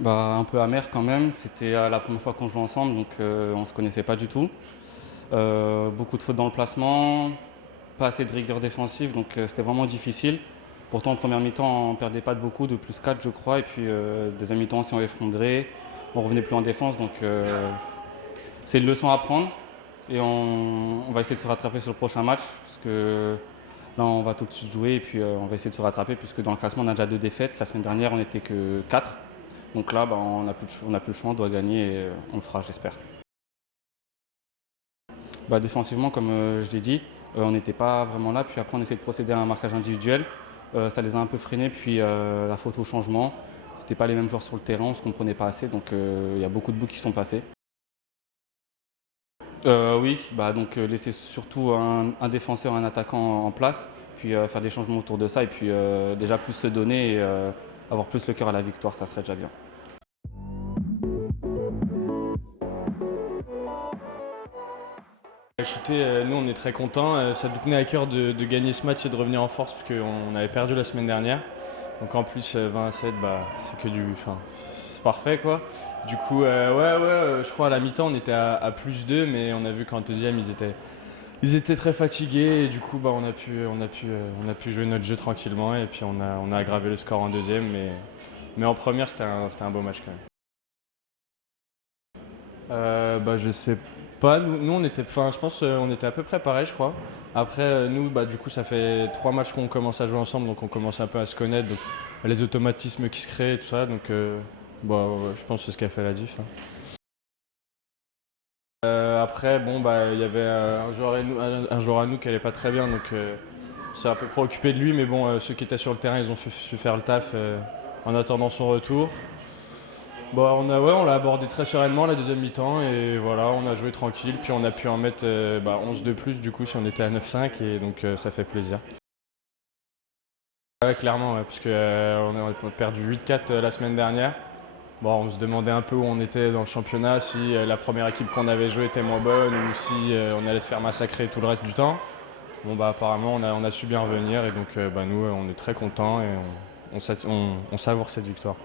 Bah, un peu amer quand même, c'était la première fois qu'on joue ensemble, donc on ne se connaissait pas du tout. Beaucoup de fautes dans le placement, pas assez de rigueur défensive, donc c'était vraiment difficile. Pourtant en première mi-temps on perdait pas de beaucoup, de plus 4 je crois, et puis deuxième mi-temps si on effondrait, on revenait plus en défense, donc c'est une leçon à prendre et on va essayer de se rattraper sur le prochain match, parce que là on va tout de suite jouer et puis on va essayer de se rattraper, puisque dans le classement on a déjà 2 défaites, la semaine dernière on n'était que 4. Donc là, bah, on n'a plus le choix, on doit gagner et on le fera, j'espère. Bah, défensivement, comme je l'ai dit, on n'était pas vraiment là. Puis après, on essaie de procéder à un marquage individuel. Ça les a un peu freinés. Puis la faute au changement, c'était pas les mêmes joueurs sur le terrain, on ne se comprenait pas assez. Donc il y a beaucoup de bouts qui sont passés. Oui, bah, donc laisser surtout un défenseur, un attaquant en place, puis faire des changements autour de ça, et puis déjà plus se donner et avoir plus le cœur à la victoire, ça serait déjà bien. Écoutez, nous on est très contents. Ça nous tenait à cœur de gagner ce match et de revenir en force parce qu'on avait perdu la semaine dernière. Donc en plus 20-7, bah, c'est que du. Enfin, c'est parfait quoi. Du coup, je crois à la mi-temps on était à plus 2, mais on a vu qu'en deuxième ils étaient très fatigués et du coup bah, on a pu jouer notre jeu tranquillement et puis on a aggravé le score en deuxième. Mais en première c'était un beau match quand même. Bah, je sais pas. Nous, on était, enfin, je pense, on était à peu près pareil, je crois. Après, nous, bah, du coup, ça fait 3 matchs qu'on commence à jouer ensemble, donc on commence un peu à se connaître, donc les automatismes qui se créent et tout ça, donc bah, ouais, je pense que c'est ce qui a fait la diff, hein. Après, bon, bah, il y avait un joueur à nous qui allait pas très bien, donc c'est un peu préoccupé de lui, mais bon, ceux qui étaient sur le terrain, ils ont su faire le taf en attendant son retour. Bah, on l'a abordé très sereinement la deuxième mi-temps et voilà, on a joué tranquille, puis on a pu en mettre 11 de plus du coup si on était à 9-5 et donc ça fait plaisir. Ouais, clairement, ouais, parce qu'on a perdu 8-4 la semaine dernière. Bon, on se demandait un peu où on était dans le championnat, si la première équipe qu'on avait jouée était moins bonne ou si on allait se faire massacrer tout le reste du temps. Bon bah apparemment on a su bien revenir et donc bah, nous on est très contents et on savoure cette victoire.